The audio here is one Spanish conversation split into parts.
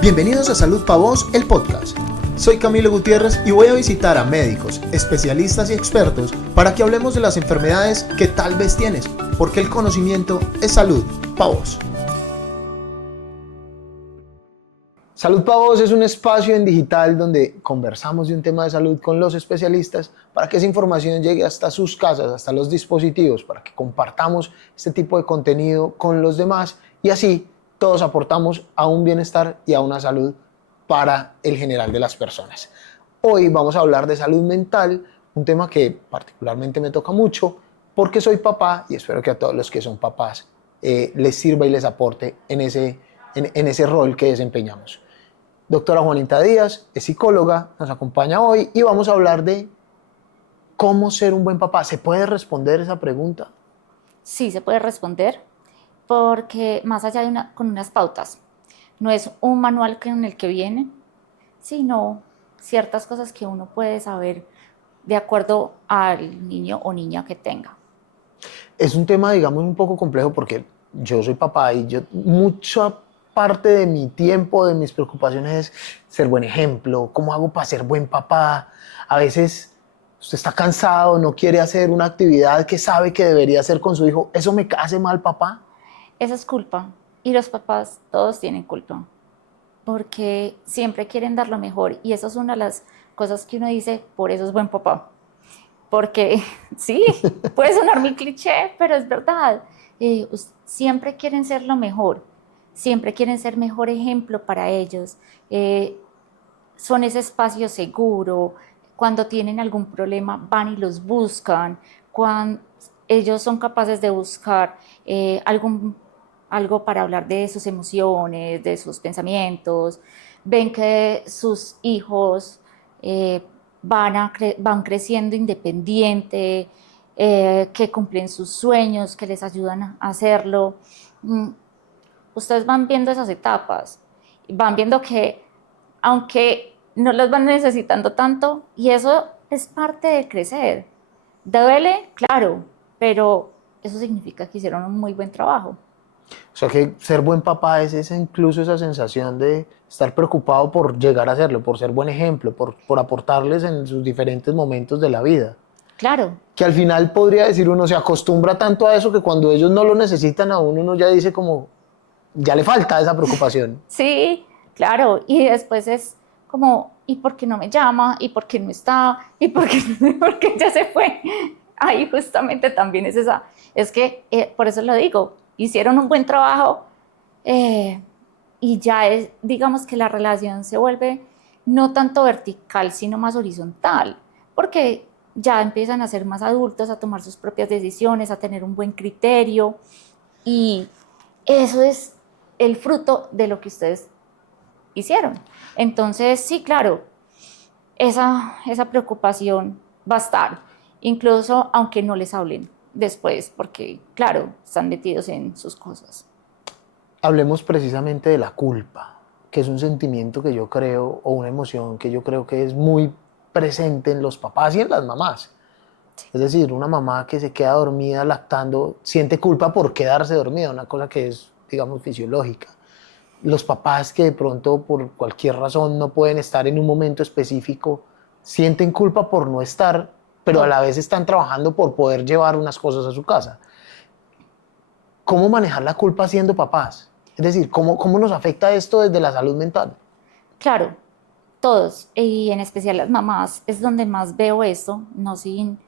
Bienvenidos a Salud Pa' Vos, el podcast. Soy Camilo Gutiérrez y voy a visitar a médicos, especialistas y expertos para que hablemos de las enfermedades que tal vez tienes, porque el conocimiento es salud pa' vos. Salud Pa' Vos es un espacio en digital donde conversamos de un tema de salud con los especialistas para que esa información llegue hasta sus casas, hasta los dispositivos, para que compartamos este tipo de contenido con los demás y así todos aportamos a un bienestar y a una salud para el general de las personas. Hoy vamos a hablar de salud mental, un tema que particularmente me toca mucho porque soy papá y espero que a todos los que son papás les sirva y les aporte en ese rol que desempeñamos. Doctora Juanita Díaz es psicóloga, nos acompaña hoy y vamos a hablar de cómo ser un buen papá. ¿Se puede responder esa pregunta? Sí, se puede responder porque más allá de con unas pautas, no es un manual en el que viene, sino ciertas cosas que uno puede saber de acuerdo al niño o niña que tenga. Es un tema, digamos, un poco complejo porque yo soy papá y mucha parte de mi tiempo, de mis preocupaciones es ser buen ejemplo. ¿Cómo hago para ser buen papá? A veces usted está cansado, no quiere hacer una actividad que sabe que debería hacer con su hijo. ¿Eso me hace mal, papá? Esa es culpa y los papás todos tienen culpa porque siempre quieren dar lo mejor y eso es una de las cosas que uno dice, por eso es buen papá. Porque sí, puede sonar muy cliché, pero es verdad. Siempre quieren ser lo mejor, siempre quieren ser mejor ejemplo para ellos. Son ese espacio seguro. Cuando tienen algún problema, van y los buscan. Cuando ellos son capaces de buscar algo para hablar de sus emociones, de sus pensamientos. Ven que sus hijos van creciendo independiente, que cumplen sus sueños, que les ayudan a hacerlo. Ustedes van viendo esas etapas, van viendo que aunque no los van necesitando tanto, y eso es parte de crecer. Duele, claro, pero eso significa que hicieron un muy buen trabajo. O sea que ser buen papá es incluso esa sensación de estar preocupado por llegar a serlo, por ser buen ejemplo, por aportarles en sus diferentes momentos de la vida. Claro. Que al final podría decir uno se acostumbra tanto a eso que cuando ellos no lo necesitan a uno ya dice como, ya le falta esa preocupación. Sí, claro. Y después es como, ¿y por qué no me llama? ¿Y por qué no está? ¿Y por qué, por qué ya se fue? Ahí justamente también es esa. Es que, por eso lo digo, hicieron un buen trabajo y ya es, digamos que la relación se vuelve no tanto vertical, sino más horizontal, porque ya empiezan a ser más adultos, a tomar sus propias decisiones, a tener un buen criterio y eso es el fruto de lo que ustedes hicieron. Entonces, sí, claro, esa preocupación va a estar, incluso aunque no les hablen después, porque, claro, están metidos en sus cosas. Hablemos precisamente de la culpa, que es un sentimiento que yo creo, o una emoción que yo creo que es muy presente en los papás y en las mamás. Es decir, una mamá que se queda dormida lactando siente culpa por quedarse dormida, una cosa que es, digamos, fisiológica. Los papás que de pronto por cualquier razón no pueden estar en un momento específico sienten culpa por no estar, pero a la vez están trabajando por poder llevar unas cosas a su casa. ¿Cómo manejar la culpa siendo papás? Es decir, ¿cómo nos afecta esto desde la salud mental? Claro, todos, y en especial las mamás, es donde más veo esto, no sin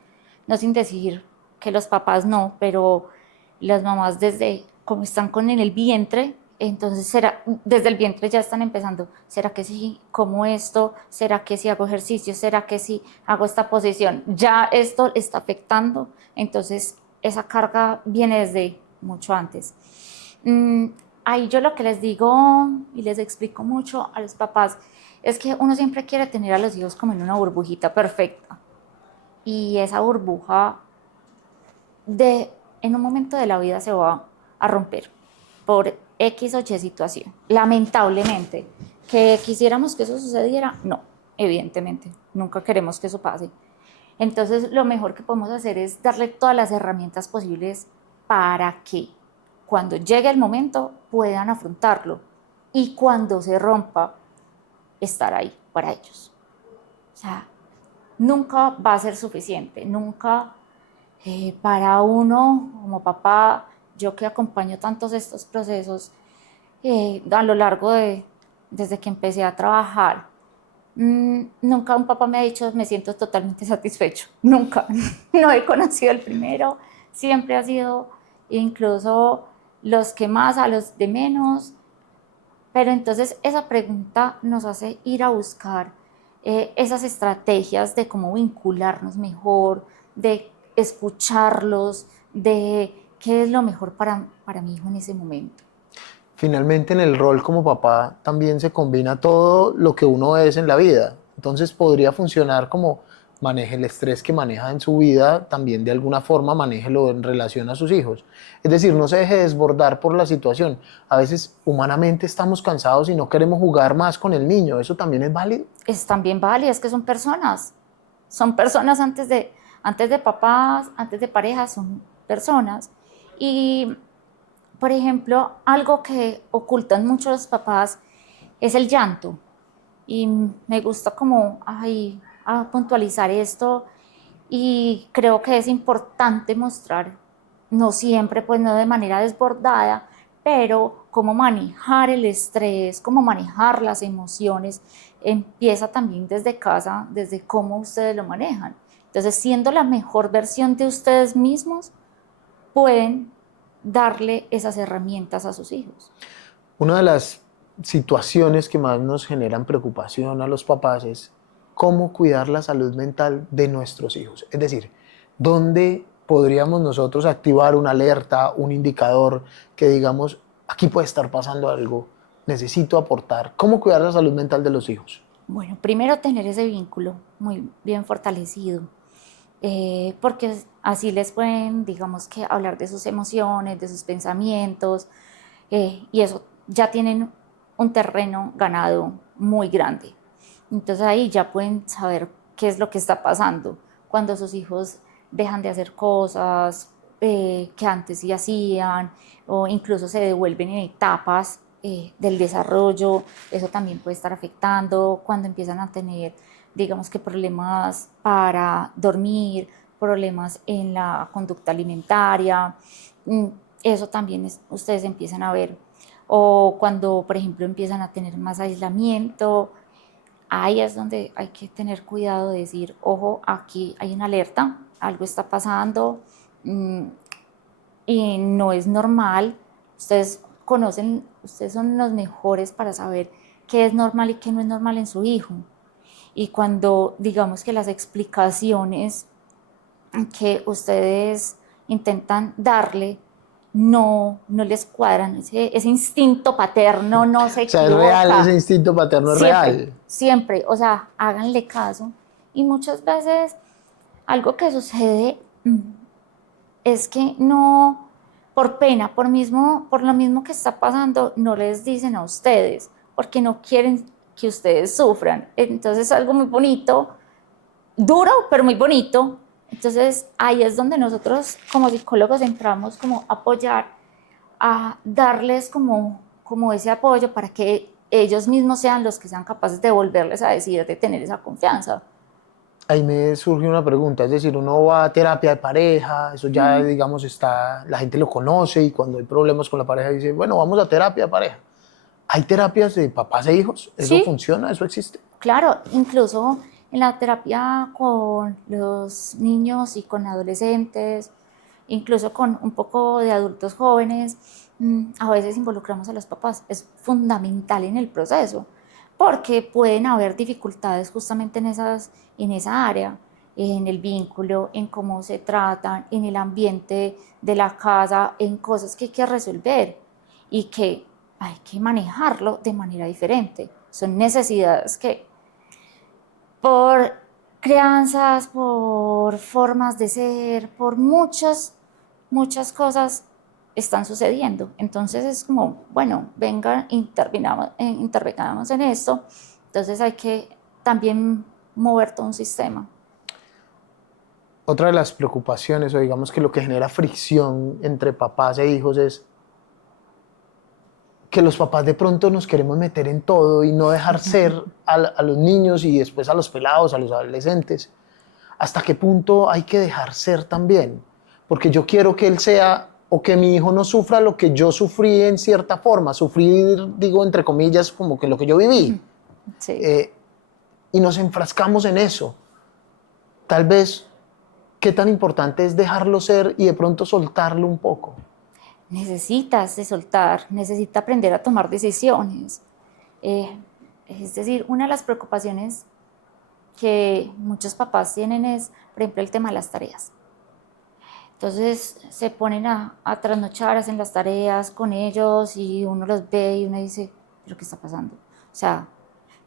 decir que los papás no, pero las mamás desde como están con en el vientre, entonces desde el vientre ya están empezando, ¿será que sí como esto? ¿Será que si hago ejercicio? ¿Será que si hago esta posición? Ya esto está afectando, entonces esa carga viene desde mucho antes. Ahí yo lo que les digo y les explico mucho a los papás es que uno siempre quiere tener a los hijos como en una burbujita perfecta y esa burbuja en un momento de la vida se va a romper por X o Y situación. Lamentablemente, que quisiéramos que eso sucediera, no, evidentemente, nunca queremos que eso pase. Entonces, lo mejor que podemos hacer es darle todas las herramientas posibles para que cuando llegue el momento puedan afrontarlo. y cuando se rompa, estar ahí para ellos. O sea, nunca va a ser suficiente, nunca para uno como papá, yo que acompaño tantos estos procesos a lo largo desde que empecé a trabajar, nunca un papá me ha dicho me siento totalmente satisfecho, nunca, no he conocido el primero, siempre ha sido incluso los que más a los de menos, pero entonces esa pregunta nos hace ir a buscar esas estrategias de cómo vincularnos mejor, de escucharlos, de qué es lo mejor para mi hijo en ese momento. Finalmente en el rol como papá también se combina todo lo que uno es en la vida. Entonces podría funcionar como maneje el estrés que maneja en su vida, también de alguna forma manéjelo en relación a sus hijos. Es decir, no se deje desbordar por la situación. A veces humanamente estamos cansados y no queremos jugar más con el niño. ¿Eso también es válido? Es también válido, es que son personas antes de papás, antes de parejas, son personas. Y, por ejemplo, algo que ocultan muchos los papás es el llanto. Y me gusta como a puntualizar esto y creo que es importante mostrar, no siempre, pues no de manera desbordada, pero cómo manejar el estrés, cómo manejar las emociones, empieza también desde casa, desde cómo ustedes lo manejan. Entonces, siendo la mejor versión de ustedes mismos, pueden darle esas herramientas a sus hijos. Una de las situaciones que más nos generan preocupación a los papás es cómo cuidar la salud mental de nuestros hijos. Es decir, ¿dónde podríamos nosotros activar una alerta, un indicador que digamos, aquí puede estar pasando algo, necesito aportar? ¿Cómo cuidar la salud mental de los hijos? Bueno, primero tener ese vínculo muy bien fortalecido, porque así les pueden, digamos que, hablar de sus emociones, de sus pensamientos, y eso ya tienen un terreno ganado muy grande. Entonces ahí ya pueden saber qué es lo que está pasando cuando sus hijos dejan de hacer cosas que antes sí hacían o incluso se devuelven en etapas del desarrollo. Eso también puede estar afectando cuando empiezan a tener, digamos que problemas para dormir, problemas en la conducta alimentaria. Eso también ustedes empiezan a ver. O cuando, por ejemplo, empiezan a tener más aislamiento, ahí es donde hay que tener cuidado de decir, ojo, aquí hay una alerta, algo está pasando y no es normal. Ustedes conocen, ustedes son los mejores para saber qué es normal y qué no es normal en su hijo. Y cuando digamos que las explicaciones que ustedes intentan darle no les cuadran, ese instinto paterno no se O sea, es real, ese equivoca. instinto paterno es Siempre, real. siempre, o sea, háganle caso. Y muchas veces algo que sucede es que no, por pena, por lo mismo que está pasando, no les dicen a ustedes, porque no quieren que ustedes sufran. Entonces es algo muy bonito, duro, pero muy bonito. Entonces ahí es donde nosotros como psicólogos entramos como a apoyar, a darles como ese apoyo para que ellos mismos sean los que sean capaces de volverles a decir, de tener esa confianza. Ahí me surge una pregunta, es decir, uno va a terapia de pareja, eso ya digamos está, la gente lo conoce y cuando hay problemas con la pareja dice, bueno, vamos a terapia de pareja. ¿Hay terapias de papás e hijos? ¿Eso Sí, funciona? ¿Eso existe? claro, incluso en la terapia con los niños y con adolescentes, incluso con un poco de adultos jóvenes, a veces involucramos a los papás. Es fundamental en el proceso, porque pueden haber dificultades justamente en esa área, en el vínculo, en cómo se tratan, en el ambiente de la casa, en cosas que hay que resolver y que hay que manejarlo de manera diferente. Son necesidades que por crianzas, por formas de ser, por muchas cosas están sucediendo. Entonces es como, bueno, venga, intervengamos en esto. Entonces hay que también mover todo un sistema. Otra de las preocupaciones, o digamos que lo que genera fricción entre papás e hijos es que los papás de pronto nos queremos meter en todo y no dejar ser a los niños y después a los pelados, a los adolescentes. ¿Hasta qué punto hay que dejar ser también? Porque yo quiero que él sea, o que mi hijo no sufra lo que yo sufrí en cierta forma. Sufrir, digo, entre comillas, como que lo que yo viví. Sí. Y nos enfrascamos en eso. Tal vez, ¿qué tan importante es dejarlo ser y de pronto soltarlo un poco? Necesitas de soltar, necesita aprender a tomar decisiones. Es decir, una de las preocupaciones que muchos papás tienen es, por ejemplo, el tema de las tareas. Entonces se ponen a trasnochar, hacen las tareas con ellos y uno los ve y uno dice, ¿pero qué está pasando? O sea,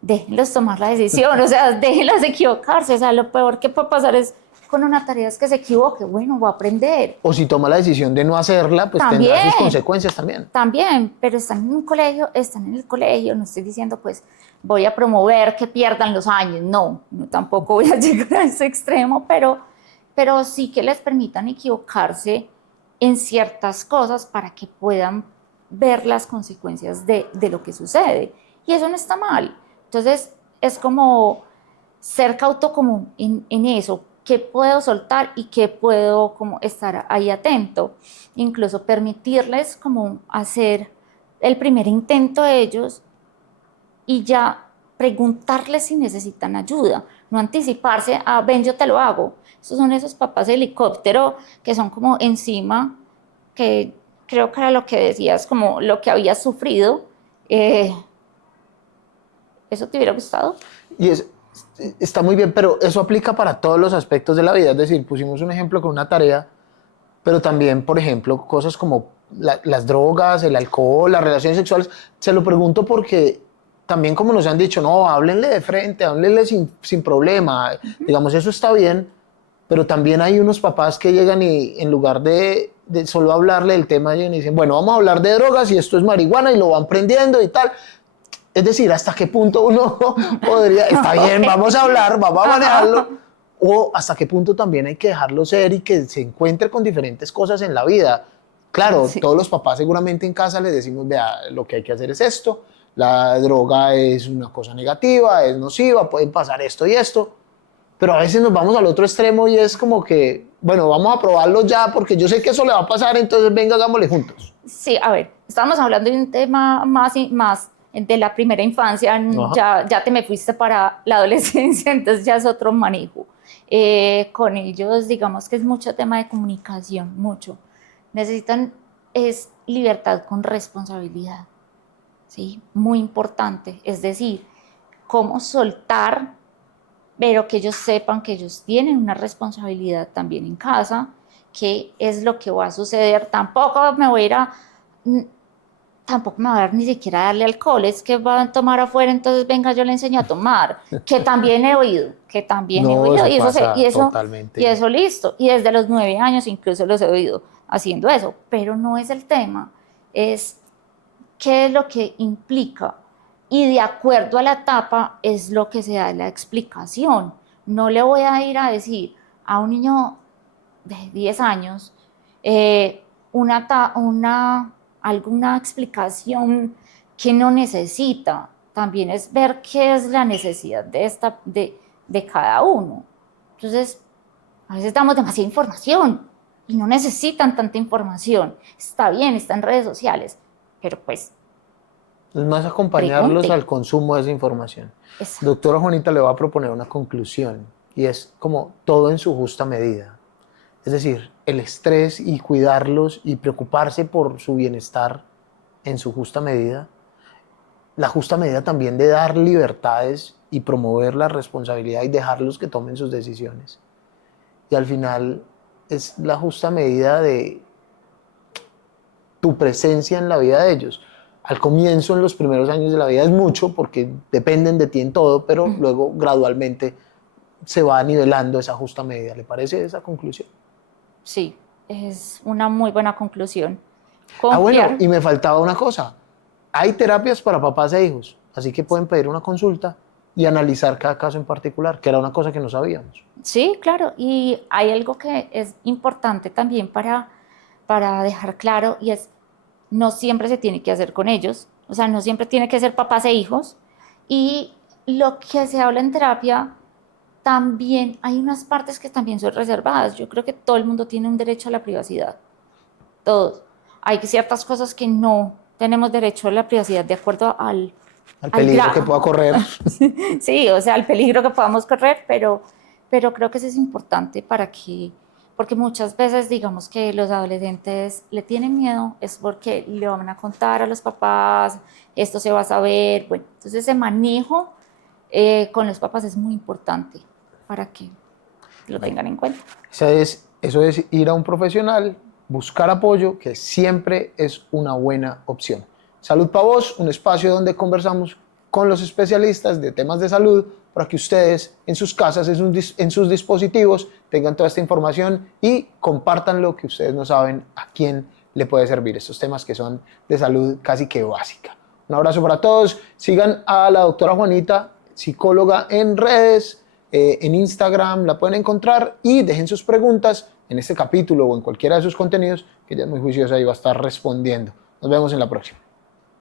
déjenlos tomar la decisión, o sea, déjenlos equivocarse. O sea, lo peor que puede pasar es con una tarea es que se equivoque. Bueno, va a aprender. O si toma la decisión de no hacerla, pues tendrá sus consecuencias también. También, pero están en un colegio, están en el colegio, no estoy diciendo pues voy a promover que pierdan los años, no tampoco voy a llegar a ese extremo, pero sí que les permitan equivocarse en ciertas cosas para que puedan ver las consecuencias de lo que sucede. Y eso no está mal. Entonces, es como ser cauto como en eso, qué puedo soltar y qué puedo como estar ahí atento. Incluso permitirles como hacer el primer intento de ellos y ya preguntarles si necesitan ayuda, no anticiparse a ven yo te lo hago. Esos son esos papás de helicóptero que son como encima, que creo que era lo que decías, como lo que habías sufrido. ¿Eso te hubiera gustado? Y está muy bien, pero eso aplica para todos los aspectos de la vida. Es decir, pusimos un ejemplo con una tarea, pero también, por ejemplo, cosas como las drogas, el alcohol, las relaciones sexuales. Se lo pregunto porque también, como nos han dicho, no, háblenle de frente, háblenle sin problema. Digamos, eso está bien, pero también hay unos papás que llegan y en lugar de solo hablarle del tema, llegan y dicen, bueno, vamos a hablar de drogas y esto es marihuana y lo van prendiendo y tal. Es decir, ¿hasta qué punto uno podría, está bien, vamos a hablar, vamos a manejarlo? O hasta qué punto también hay que dejarlo ser y que se encuentre con diferentes cosas en la vida. Claro, Sí. todos los papás seguramente en casa les decimos, vea, lo que hay que hacer es esto, la droga es una cosa negativa, es nociva, pueden pasar esto y esto, pero a veces nos vamos al otro extremo y es como que, bueno, vamos a probarlo ya porque yo sé que eso le va a pasar, entonces venga, hagámosle juntos. Sí, a ver, estamos hablando de un tema más de la primera infancia, ya te me fuiste para la adolescencia, entonces ya es otro manejo. Con ellos, digamos que es mucho tema de comunicación, mucho. Necesitan es libertad con responsabilidad, ¿sí? Muy importante, es decir, cómo soltar, pero que ellos sepan que ellos tienen una responsabilidad también en casa, qué es lo que va a suceder. Tampoco me voy a dar ni siquiera a darle alcohol, es que van a tomar afuera, entonces venga, yo le enseño a tomar, que también he oído, y eso listo, y desde los 9 años incluso los he oído haciendo eso, pero no es el tema, es qué es lo que implica, y de acuerdo a la etapa es lo que se da la explicación. No le voy a ir a decir a un niño de 10 años alguna explicación que no necesita. También es ver qué es la necesidad de cada uno. Entonces, a veces damos demasiada información y no necesitan tanta información. Está bien, está en redes sociales, pero pues Es más acompañarlos pregunte. al consumo de esa información. Exacto. Doctora Juanita, le voy a proponer una conclusión y es como todo en su justa medida. Es decir, el estrés y cuidarlos y preocuparse por su bienestar en su justa medida. La justa medida también de dar libertades y promover la responsabilidad y dejarlos que tomen sus decisiones. Y al final es la justa medida de tu presencia en la vida de ellos. Al comienzo, en los primeros años de la vida, es mucho porque dependen de ti en todo, pero luego gradualmente se va nivelando esa justa medida. ¿Le parece esa conclusión? Sí, es una muy buena conclusión. Ah, bueno, Confiar. y me faltaba una cosa. Hay terapias para papás e hijos, así que pueden pedir una consulta y analizar cada caso en particular, que era una cosa que no sabíamos. Sí, claro, y hay algo que es importante también para dejar claro y es, no siempre se tiene que hacer con ellos, O sea, no siempre tiene que ser papás e hijos. Y lo que se habla en terapia, también hay unas partes que también son reservadas. Yo creo que todo el mundo tiene un derecho a la privacidad. Todos. Hay ciertas cosas que no tenemos derecho a la privacidad de acuerdo Al peligro que pueda correr. Sí, o sea, al peligro que podamos correr, pero creo que eso es importante para que, porque muchas veces digamos que los adolescentes le tienen miedo, es porque le van a contar a los papás, esto se va a saber, bueno, entonces ese manejo con los papás es muy importante para que lo tengan en cuenta. Eso es ir a un profesional, buscar apoyo, que siempre es una buena opción. Salud para Vos, un espacio donde conversamos con los especialistas de temas de salud para que ustedes en sus casas, en sus dispositivos, tengan toda esta información y compartan lo que ustedes no saben a quién le puede servir estos temas que son de salud casi que básica. Un abrazo para todos. Sigan a la doctora Juanita, psicóloga, en redes, en Instagram la pueden encontrar y dejen sus preguntas en este capítulo o en cualquiera de sus contenidos que ella es muy juiciosa y va a estar respondiendo. Nos vemos en la próxima.